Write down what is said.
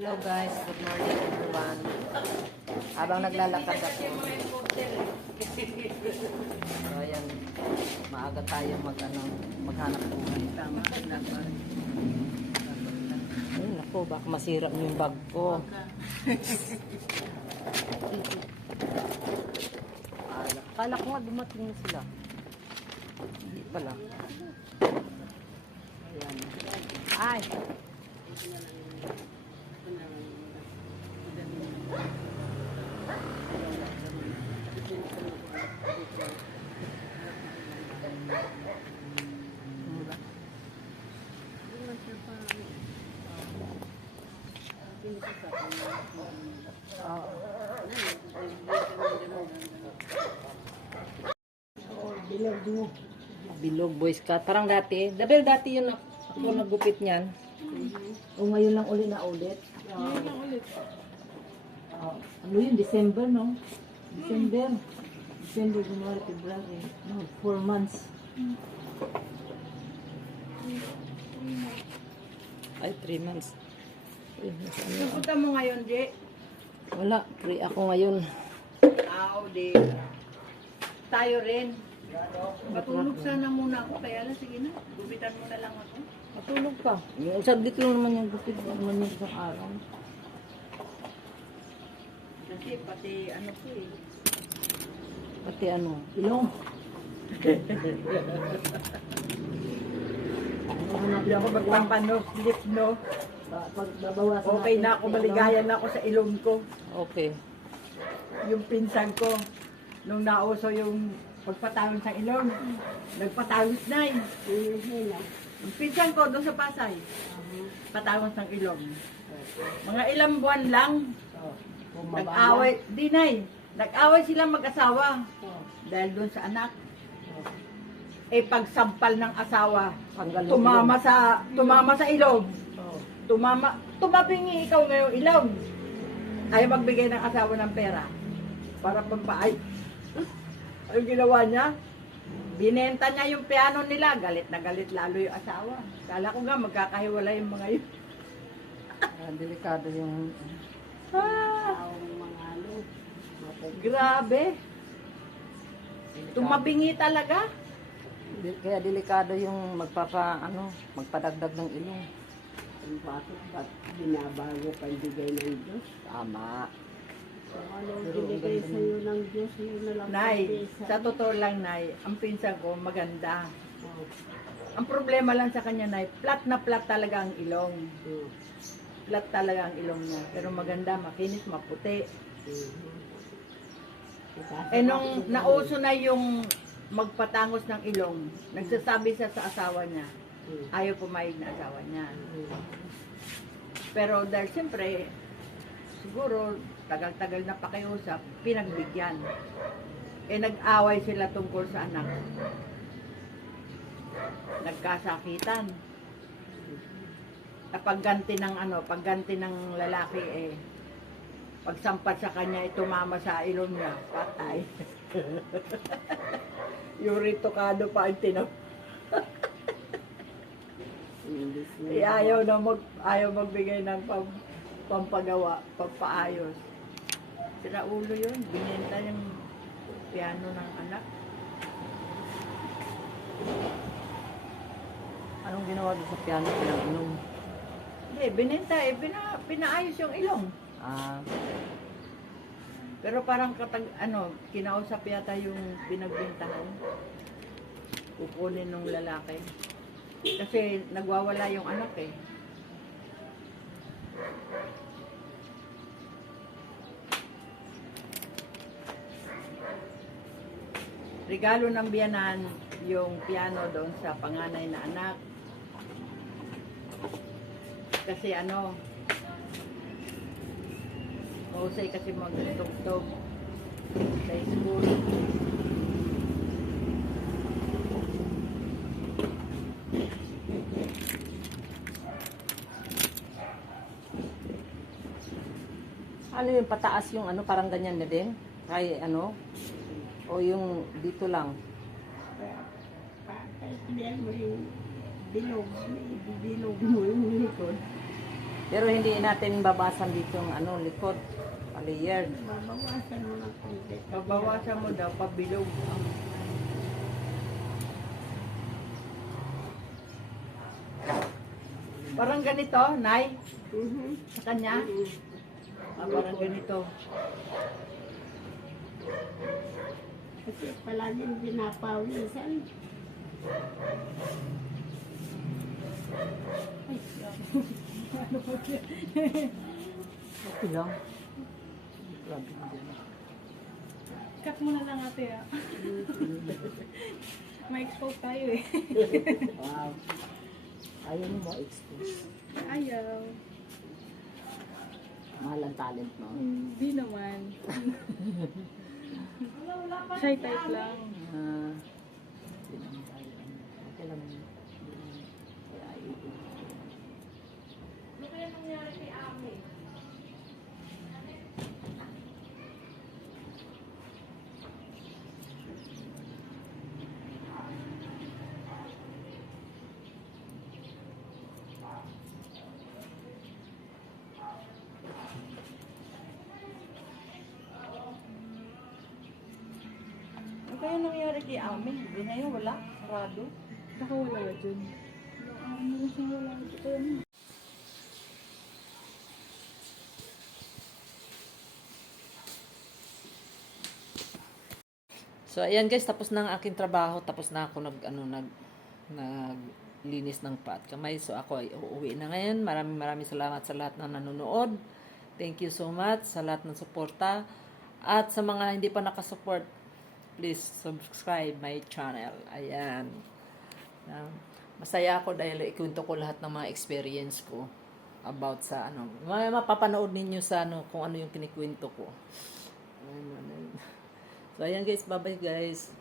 Hello guys, good morning everyone. Habang naglalakad ako. So ayan, maaga tayo maghanap buhay. Tama. Ay naku, baka masira yung bag ko. Kala ko nga dumating na sila. Hindi pala. Ayan. Ay! Bilog boys cut. Parang dati. Dabel dati yun ako naggupit niyan. O ngayon lang ulit na ulit. Ngayon lang ulit. Ano yun? December, no? December, January, February. No, 4 months. Ay, 3 months. Pupunta mo ngayon, Di? Wala, free ako ngayon. Di. Tayo rin. Matulog sana muna ako. Kaya lang, sige na. Gupitan mo na lang ako. Matulog pa. Yung saglit lang naman yung gupit. Naman yung isang araw. Kasi pati ano ko eh. Pati ano, ilong. Hindi ako magpapano, slip, no? Pagbabawasan Okay na ako, maligaya na ako sa ilong ko. Okay. Yung pinsan ko, nung nauso yung pagpatawis ng ilong, nagpatawis na eh. Yung pinsan ko doon sa Pasay, patawis ng ilong. Mga ilang buwan lang, nag-away, nag-away silang mag-asawa. Dahil doon sa anak. Eh pagsampal ng asawa, tumama sa ilong. Tumabingi ikaw ngayong ilong. Ayaw magbigay ng asawa ng pera para pagpaay. Ang ginawa niya, binenta niya yung piano nila. Galit na galit lalo yung asawa. Kala ko nga magkakahiwalay yung mga yun. Delikado yung... Grabe. Tumabingi talaga. Kaya delikado yung magpadagdag ng ilong. Bakit ba't binabago pa yung bigay ng Diyos? Tama. Kung ano binigay sa'yo ng Diyos, yun na lang. Nay, sa totoo lang, Nay, ang pinsan ko maganda. Oh. Ang problema lang sa kanya, Nay, flat na flat talaga ang ilong. Flat talaga ang ilong niya. Pero maganda, makinis, maputi. Eh nung nauso na yung magpatangos ng ilong, nagsasabi siya sa asawa niya, ayaw pumayag na asawa niya. Pero dahil siyempre, siguro tagal-tagal na pakiusap, pinagbigyan. Eh nag-away sila tungkol sa anak. Nagkasakitan. Pagganti ng lalaki eh, pagsampat sa kanya, tumama sa ilong niya, patay. Yung ritokado pa ang tinaw. Ayaw magbigay ng pampagawa, pagpaayos. Sira ulo yun, binenta yung piano ng anak. Anong ginawa doon sa piano? Pinag-inom? Hindi, binenta eh, pinaayos yung ilong. Pero parang kinausap yata yung pinagbintahan. Kukunin ng lalaki. Kasi nagwawala yung anak eh. Regalo ng biyanan yung piano doon sa panganay na anak. Kasi Jose kasi magtugtog sa school. Ano yung pataas yung parang ganyan na din? Kay o yung dito lang? Hindi mo yung bilog mo yung likod. Pero hindi natin babasan dito yung ano, likod. Layered. Babawasan mo ng konti. Babawasan mo daw, pabilog. Parang ganito, Nay, Mhm. sa kanya. Parang ganito. Kasi palaging pinapawisan. Okay lang. Cut mo na lang ate ah. Ma-expose tayo eh. Wow. Ayaw mo expose. Ayaw. Mahal ang talent, no? Hindi naman. Shy type lang. Hindi naman tayo. Okay lang. Ano kaya nangyari kay Ami? Hindi ngayon, wala. Sarado. Baka wala dyan. Ano siya wala dyan? So ayan guys, tapos na ang aking trabaho, tapos na ako naglinis ng pat kamay. So ako ay uuwi na ngayon. Maraming salamat sa lahat ng nanonood. Thank you so much sa lahat ng suporta. At sa mga hindi pa nakasupport, please subscribe my channel. Ayan. Masaya ako dahil ikwento ko lahat ng mga experience ko about sa mapapanood ninyo sa kung ano yung kinikwento ko. So ayan guys, bye bye guys.